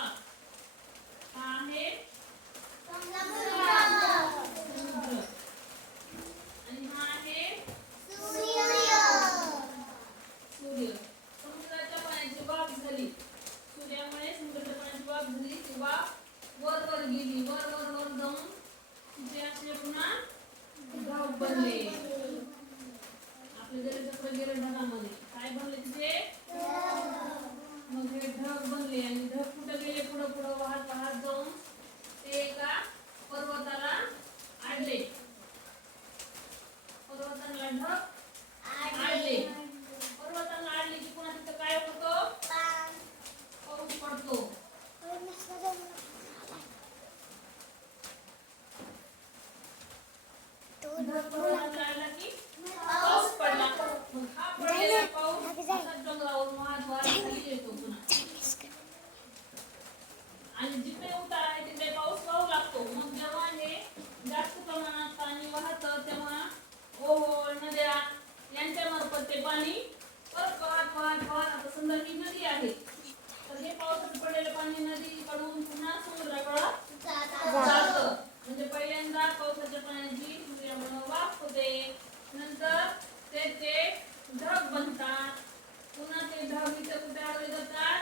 बघा हा आहे समुद्र आणि हा आहे सूर्य. समुद्राच्या पाण्याची वाफ झाली, सूर्यामुळे समुद्राच्या पाण्याची वाफ झाली, ती वाफ वर वर गेली, वर वर वर जाऊन तिथे असले पुन्हा ढग बनले. आपले जलचक्र गेले ढगामध्ये, काय बनले तिथे मग हे ढग बनले आणि ढग कुठे गेले, पुढे पुढे वाहत वाहत जाऊन ते एका पर्वताला अडले. पर्वताला ढग अडले. पर्वताला अडले की पुन्हा तिथं काय होतं, पाऊस पडतो. ढग पर्वताला अडला की पाऊस पडला. मग हा पडलेला पाऊस असाच डोंगरावरून वाहत वाहत खाली येतो पुन्हा आणि जिथे उतार आहे तिथे पाऊस वाहू लागतो. मग जेव्हा हे जास्त प्रमाणात पाणी वाहतं तेव्हा ओहोळ नद्या यांच्या मार्फत ते पाणी परत वाहत वाहत वाहत आता समजा ही नदी आहे तर हे पावसात पडलेलं पाणी नदीकडून पुन्हा समुद्राकडे जातं. म्हणजे पहिल्यांदा पावसाच्या पाण्याची सूर्यामुळे वाफ होते, नंतर ते ढग बनतात, पुन्हा ते ढग इथे कुठे आले जातात